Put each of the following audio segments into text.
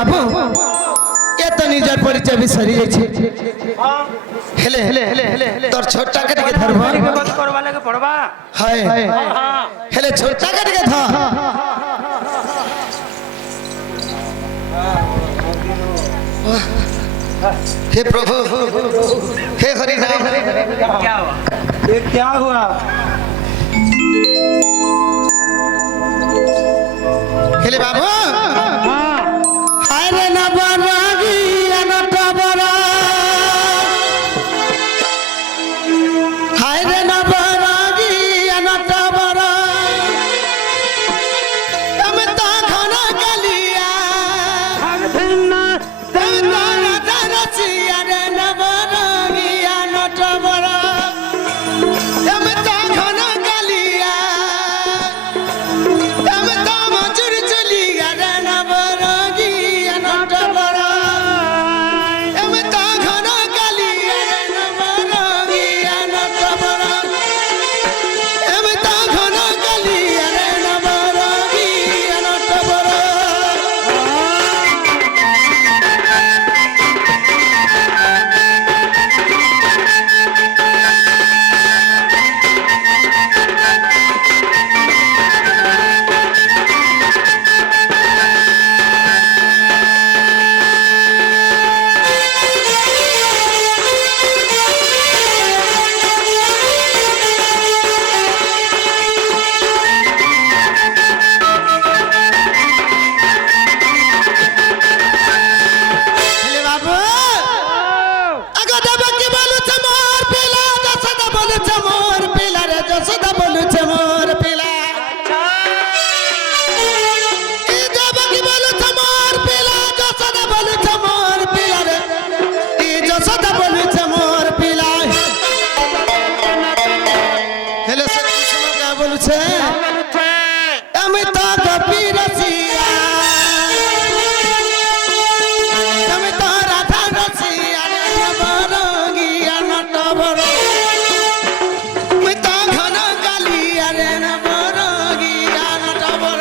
बाबू ये तो निजर परिचय भी सरी जाइए हेले तोर छोटा के के धरबा बंद करवा लगे पड़वा हाय हेले छोटा के धा हे प्रभु हे हरि नाम क्या हुआ ये क्या हुआ हेले बाबू हाय रे ना बारागी अनटा बरा हाय रे ना बारागी अनटा बरा तम ता खाना गलिया धन्ना तम ता ना तरसिया रे ना बारागी अनटा बरा तम ता खाना गलिया तम ता मजुर चली रे ना बारागी अनटा बरा तम ता खाना गलिया रे ना बारागी अनटा बरा तम ता खाना गलिया रे ना बारागी अनटा बरा हेले बाबू अगो देवकी बोलू छ मोर पिला जसदा बोलू छ मोर पिला रे जसदा बोलू छ मोर पिला ई देवकी बोलू छ मोर पिला जसदा बोलू छ मोर पिला रे ई जसदा बोलू छ मोर पिला हेले से कृष्ण का बोलू छ আমি তো গোপী রসিয়া আমি তো রাধা রসিয়া রে নবরঙ্গিয়া নটবর আমি তো ঘন কালিয়া রে নবরঙ্গিয়া নটবর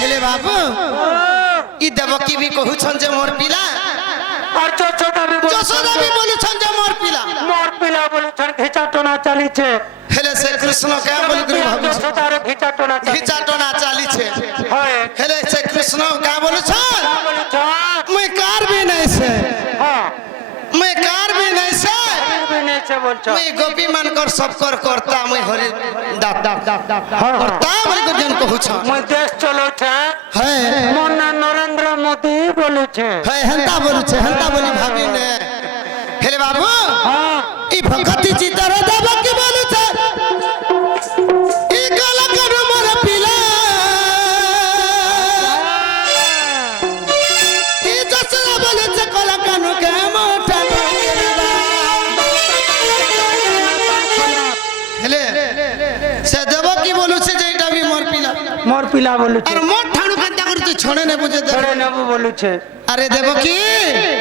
हेले बाबू ई देवकी भी कहूछन जे मोर पिला और छोटा भी যশোদা भी बोलुछन जे मोर पिला मोर पिला बोलू छन घिचा टोना चाली छे हेले से कृष्ण क्या बोली गुरु भाभी छोटा घिचा टोना घिचा टोना चाली छे हाय हेले से कृष्ण क्या बोलुछन बोलू छन मैं कार भी नहीं से हां मैं कार भी नहीं से भी नहीं से बोल छन मैं गोपी मान कर सब कर करता मैं हरि दाप करता बोल को जन कहूछन मैं देश चलो छे है मोना नरेंद्र मोदी बोलू छे है हंता बोली भाभी ने हेले बाबू हां ई भक्ति चितर देवकी बोलुछन ई गला कर मोर पिला ई जसरा बोलुछन गला कानु के मोटा हेले से देवकी बोलुछे जे एटा भी मोर पिला बोलू छे और मोर ठाणु कांता कर तू छोड़े ने बुझे दे छोड़े नेबू बोलू छे अरे देवकी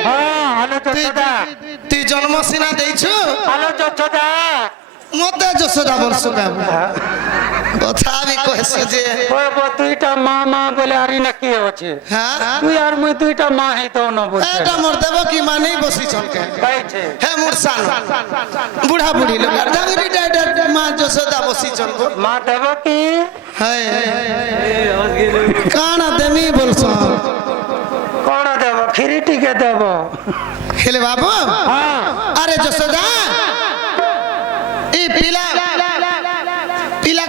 हां हेलो छोटा तू जन्म सिना देइछु हेलो छोटा मते जसोदा वर्ष का কথা भी कहसु जे ओए बो दुईटा मामा बोले आरी न की होछे हां तू यार मैं दुईटा मां है तो न बोल एटा मोर देवकी मां नहीं बसी चलके भाई छे हे मोर सान बूढ़ा बूढ़ी लोग डंगरी डाडा मां जसोदा बसी चलको मां देबो की हाय काना देमी बोलछ कोन देबो खिरीटी के देबो हेले बाबू हां अरे जसोदा ई पिला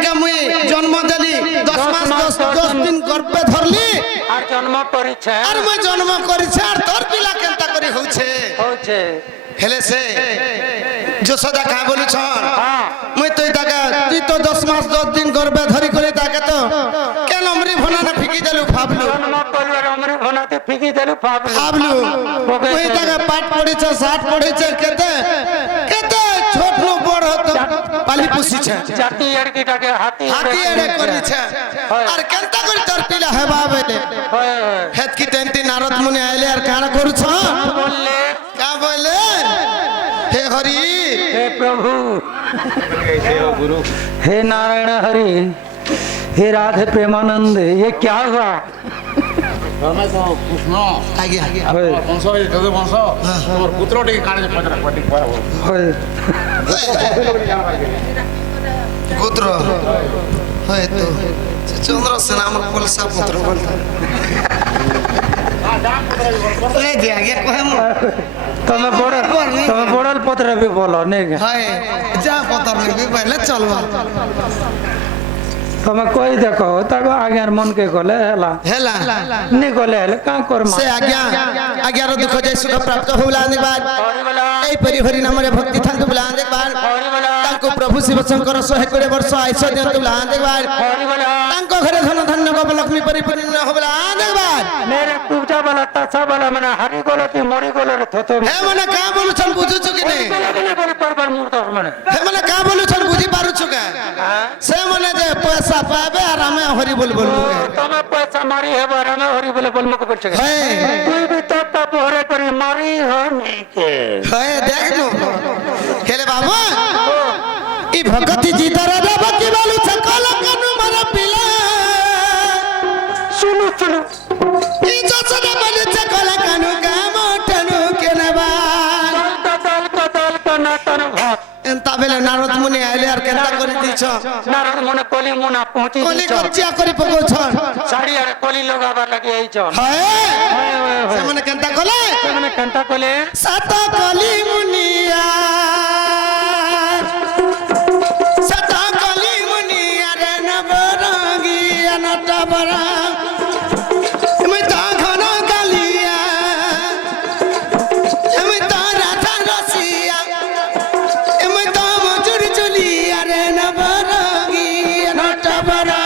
के मुई जन्म देली 10 मास 10 दिन गर्भे धरली আর জন্ম করিছে আর মই জন্ম করিছে আর তোর পিলা কেনতা করি হউছে হচ্ছে হেলে সে যশোদা কা বলুছ হ্যাঁ মুই তুই তাকে তুই তো 10 মাস 10 দিন গর্ভে ধরি করে তাকে তো কেন অমরি ভনানা ফিকি দেলু ভাবলু জন্ম করবার অমরি ভনাতে ফিকি দেলু ভাবলু মুই তাকে পাঠ পড়িছে ষাট পড়িছে কেতে কেতে ছোট নো বড় হতো পালি পুষিছে জাতি এড়কিটাকে হাতি হাতি এড়ে করিছে আর কেনতা করে তোর পিলা হেবা বেলে হেত কি তেনতি নারদ মুনি আইলে আর কানা করছ বললে কা বলে हे हरि हे प्रभु हे नारायण हरि हे राधे प्रेमानंद ये क्या हुआ ତମେ ତ କୃଷ୍ଣ आज्ञा होय, ବଂଶ ଯଦୁ ବଂଶ ତମର ପୁତ୍ର ଟିକେ କାଣ ପଚରା ପଟି କହିବ होय, गोत्र है तो चंद्र से नाम कोलसा पुत्र बोलता ले दिया गया कोहे मो तुम्हें बोड़ल पत्र भी बोलो नहीं क्या? है जा पता नहीं भी पहले चलवा तुम्हें कोई देखो तक आगे मन के कोले हेला हेला नहीं कोले हेले का कर से आज्ञा रो दुख जय सुख प्राप्त होला ने बाद এই পরিহরি নামরে ভক্তি থাকু বলা দেখবার তাঙ্কু প্রভু শিব শঙ্কর 120 বর্ষ আইস দিয়ন্তু বলা দেখবার তাঙ্ক ঘরে ধন ধন্য গোপ লক্ষ্মী পরিপূর্ণ হবলা দেখবার मेरे पूजा वाला तसा वाला मने हरि गोलो की मोरी गोलो रे थतो হে মানে কা বলছন বুঝুছ কি নে पर मूर्त मने হে মানে কা বলছন বুঝি পারুছ কে সে মানে যে পয়সা পাবে আর আমি হরি বল বলবো तुम्हें पैसा मारी है बारे में हरि बोले बोल मुको पड़ছে হে तू भी तो तब हरे करी मारी हो नहीं के হে দেখ নো হেলে বাবা ই ভগতি জিতারা দেব কি বলু সকল কানু মার পিলা सुनो सुनो ই যশোদা বলু সকল কানু গামটনু কেনবা दल का नाटन भात এন্তা বেলে নারদ মুনি আইলে আর কেনতা করে দিছ नारद मने कोली मुना पहुंची কলি কচ্চিয়া করে পকৌছন साड़ी अरे कोली लोग आবার लगे आई छन হ্যাঁ সে মানে কেনতা কলে मैंने कंटा कोले সাত কলি মুনিয়া সাত কলি মুনিয়া রে নবরঙ্গি অনটা বরা আমি তা ঘন কালিয়া আমি তা রাধা রসিয়া আমি তা মজুর চলিয়া রে নবরঙ্গি অনটা বরা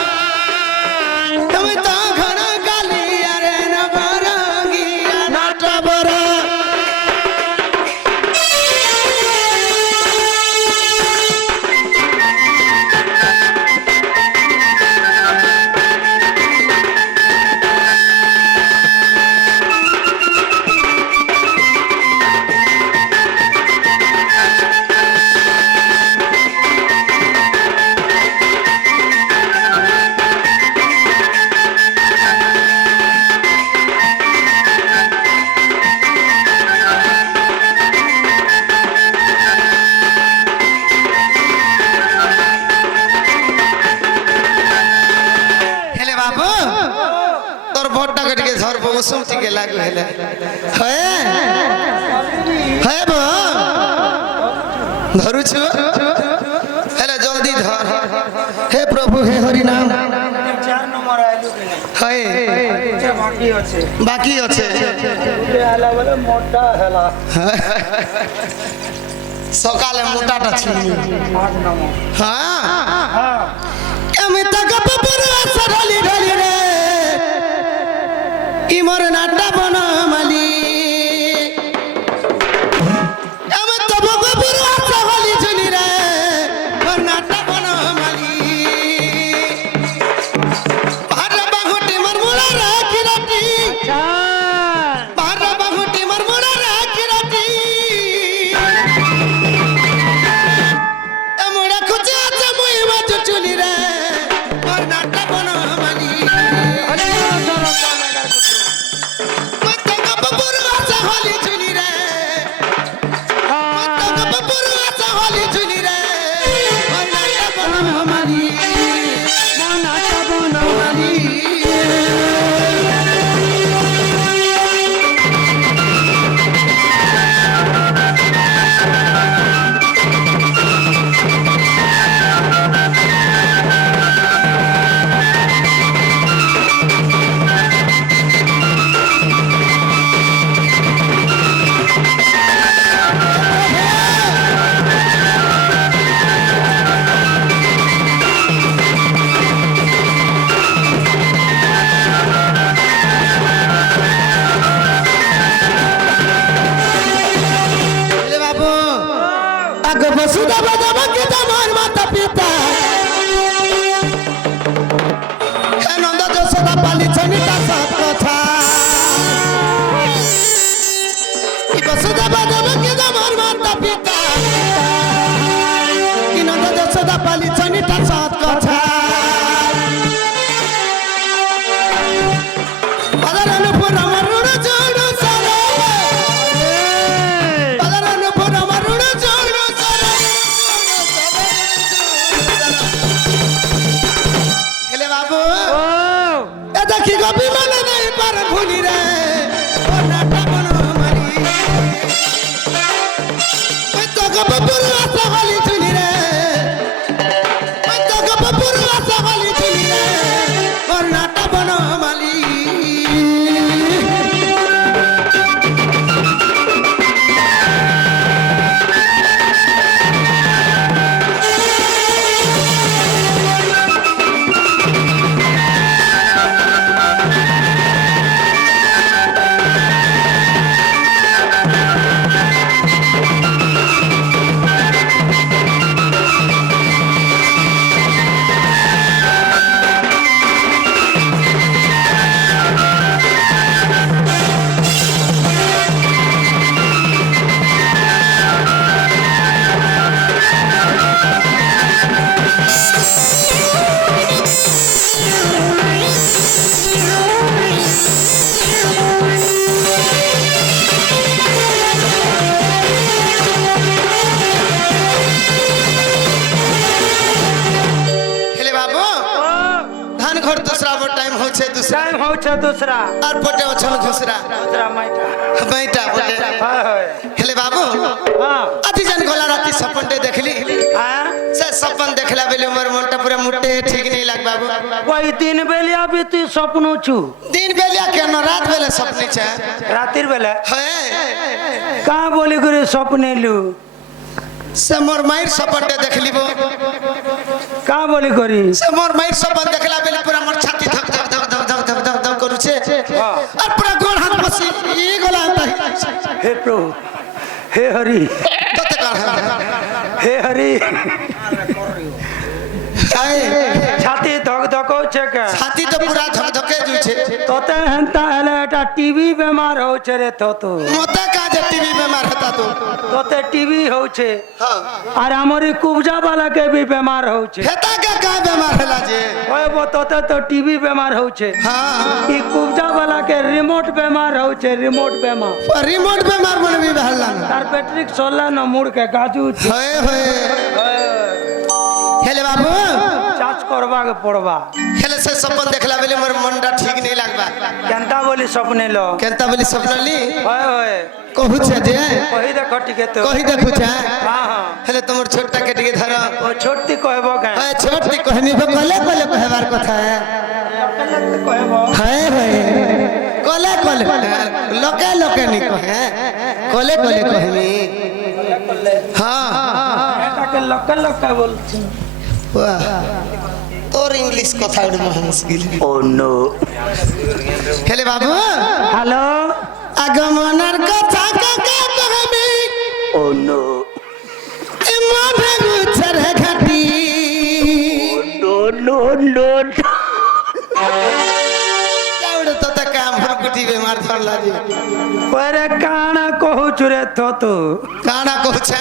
আমি তা ঘন কালিয়া রে নবরঙ্গি অনটা বরা হেলে বাবু তোর ভোটটাকে টিকে ধরবো উসুম টিকে লাগু হেলে হয়ে হয়ে বো ধরুছু হেলে জলদি ধর হে প্রভু হে হরি নাম चार नंबर आलू के नहीं হয়ে बाकी আছে বাকি আছে উঠে আলা বলে মোটা হেলা সকালে মোটাটা ছিল 8 নম্বর হ্যাঁ हां আমি তাকে পুরো সরলি ঢলি রে কি মোর নাটা বনমালি আমি তব পুরো সরলি ঝুলি রে মোর নাটা বনমালি ভাড়া বাহুটি মোর মুড়া রে কিরাটি ভাড়া বাহুটি মোর মুড়া রে কিরাটি মুড়া খুঁজে আছে মুই বাজু চুলি রে মোর নাটা বনমালি আছে দুসরা আর পটে অছন খুসরা দুসরা মাইটা মাইটা পটে হয় হয় হেলে বাবু হ্যাঁ আতি জান গলা রাতি সপনটে দেখলি হ্যাঁ সে সপন দেখলা বেলে মোর মনটা পুরা মুটে ঠিক নেই লাগ বাবু ওই দিন বেলিয়া বি তুই স্বপ্ন ছু দিন বেলিয়া কেন রাত বেলে স্বপ্নে ছে রাতের বেলা হ্যাঁ কা বলি করে স্বপ্নেলু সে মোর মায়ের সপনটে দেখলিব কা বলি করি সে মোর মায়ের সপন দেখলা বেলে পুরা মোর ছাতি ধক ধক ধক ধক ধক ধক ধক ধক করুছে আর পুরা গোল হাত বসি ই গলা হে প্রভু হে হরি তোতে কর হে হরি আয় ছাতি ধক ধক হচ্ছে কে ছাতি তো পুরা ধক ধকে জুছে তোতে হেনতা হেলে এটা টিভি বেমার হচ্ছে রে তো মতে কাজে টিভি বেমার হতা তো তোতে টিভি হচ্ছে হ্যাঁ আর আমারি কুবজা वाला के भी बेमार হচ্ছে হেতা কে কা বেমার হলা যে ওই বো তোতে তো টিভি বেমার হচ্ছে হ্যাঁ ই কুবজা वाला के रिमोट बेमार হচ্ছে রিমোট বেমার রিমোট বেমার বলে বি ভালা না তার ব্যাটারিক সোলা ন মুড় के গাজু হয়ে হয়ে হেলে বাবু চার্জ করবা के পড়বা হেলে সে সপন দেখলা বেলে মোর মনটা ঠিক নেই লাগবা কেনতা বলি স্বপ্নে লো কেনতা বলি স্বপ্নলি হয় হয় কহুছে যে কহি দেখো টিকে তো কহি দেখুছে হ্যাঁ হ্যাঁ হেলে তোমার ছোটটা কে টিকে ধর ও ছোটতি কহব কে ওই ছোটটি কহমি কলে কলে কহবার কথা কহব হ্যাঁ হ্যাঁ কলে কলে লোকে লোকে নি কহে কলে কলে কহমি হ্যাঁ এটাকে লক্কা লক্কা বলছি বাহ তোর ইংলিশ কথা উড়ে মুশকিল ও নো হেলে বাবু হ্যালো আগমনের কথা কাকে কহবি ও নো এ মনে গুছর ঘাটি নো নো নো কাউড়ে তোতে কাম ভরকুটি বেমার ধরলা যে ওরে কানা কহুছু রে তো কানা কহছে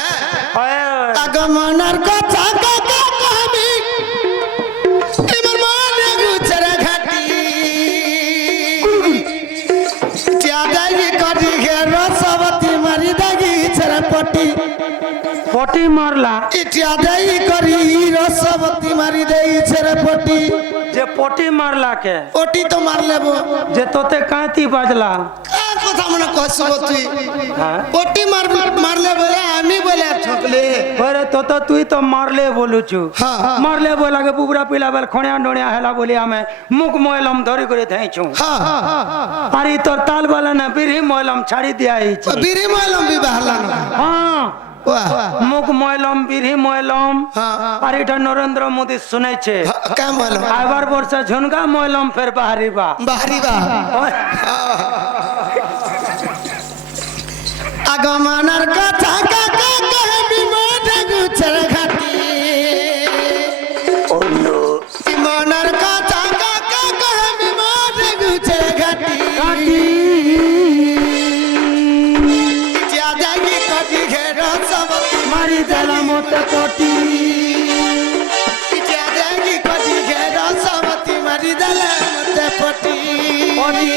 হয় আগমনের কথা কাকে কহবি এমন মনে গুছর ঘাটি ত্যাগাই করি গে রসবতী মারি দাগি ছড়া পটি পটি মারলা ইটিয়া দেই করি রসবতী মারি দেই ছেড়ে পটি যে পটি মারলা কে পটি তো মার লেবো যে তোতে কাঁতি বাজলা কার কথা মনে কসব তুই হ্যাঁ পটি মারলে বলে আমি বলে ঠকলে ওরে তো তুই তো মারলে বলুছু হ্যাঁ, হ্যাঁ। মারলে বলাকে বুবরা পিলা বেল খণিয়া ডণিয়া হেলা বলি আমি মুখ ময়লম ধরি করে থাইছু হ্যাঁ আর ই তোর তাল বালা না বিরহি ময়লম ছাড়ি দিয়া হইছি বিরি ময়লম বিবাহ লানো হ্যাঁ বাহ মুখ ময়লম বিরহি ময়লম হ্যাঁ আর এটা নরেন্দ্র মোদী শুনেছে কাম বলো আবার বর্ষা ঝুনকা ময়লম ফের বাহারিবা বাহারি বা ওই, আগমনের কথা কাকে কহবি মনে গুছর ঘাটি মনের কথা কাকে কহবি মনে গুছর ঘাটি ত্যাগাই করি গে রসবতী মারি দেলা মতে পটি ত্যাগাই করি গে রসবতী মারি দিলে মতে পটি পটি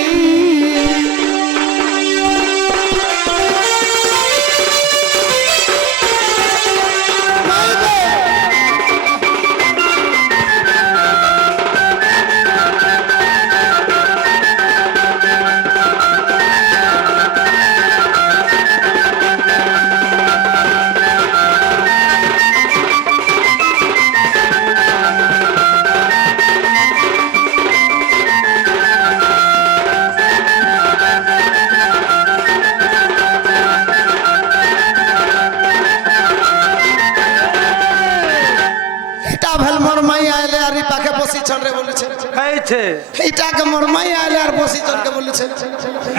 এটা ভেল মোর মাই আইলে আর পাখে বসি ছড়ে বলেছে খাইছে এটাকে মোর মাই আইলে আর বসি ছড়কে বলেছে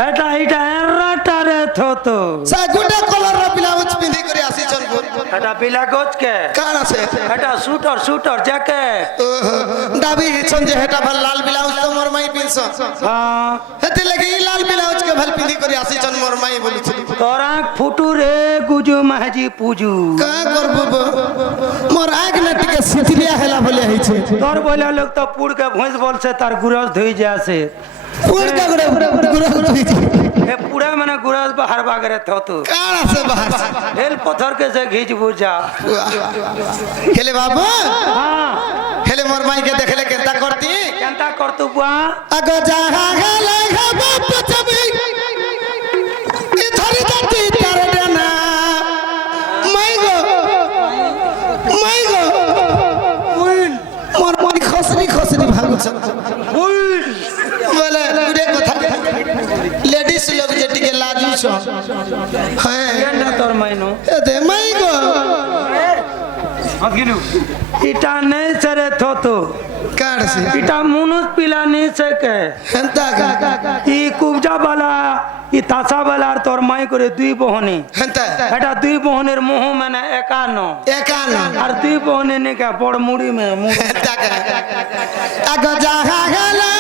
এটা এরাটারে থতো সে গুডে কলর ব্লাউজ পিন্ধি করে আসি ছন এটা বিলা গোজকে কার আছে এটা শুটর জ্যাকেট দাবি ছন যে হেটা ভাল লাল ব্লাউজ তো মোর মাই পিনছ হ্যাঁ হেতে লাগি ই লাল ব্লাউজ কে ভাল পিন্ধি করে আসি ছন মোর মাই বলেছে তোরা ফুটু রে গুজু মাঝি পুজু কা করব মোর আগ না টিকে সিথিলিয়া হেলা বলে হইছে তোর বলে লোক তো পুড়কে ভুঁজ বলছে তার গুরস ধুই যে আছে পুর কা করে গুরু হইছে এ পুড়ে মানে গুরস বাহার বাগরে থতো কার আছে বাহার হেল পথর के से घिच बुझा হেলে বাবু हाँ হেলে মোর মাই কে দেখলে কেনতা করতি এন্তা করতু বুয়া আগো যাহা গেলে খাব পচবি এ ধরি দাতি তার ডানা মাই গো মোর মনি খসনি ভাঙছ বলে গুড়ে কথা লেডিস লোক যেটিকে লাজুছ হ্যাঁ এন্ডা তোর মাইনো এ দে মাই গো ইটা নেই সরে থতো কার সে ইটা মনুষ পিলা নেই সকে হেনতা কা ই কুবজা বালা ই তাসা বালা আর তোর মাই করে দুই বহনি হেনতা এটা দুই বহনের মোহ মানে একান্ন একান আর দুই বহনে নেকা বড় মুড়ি মে মুড়ি হেনতা কা আগো যাহা গেলে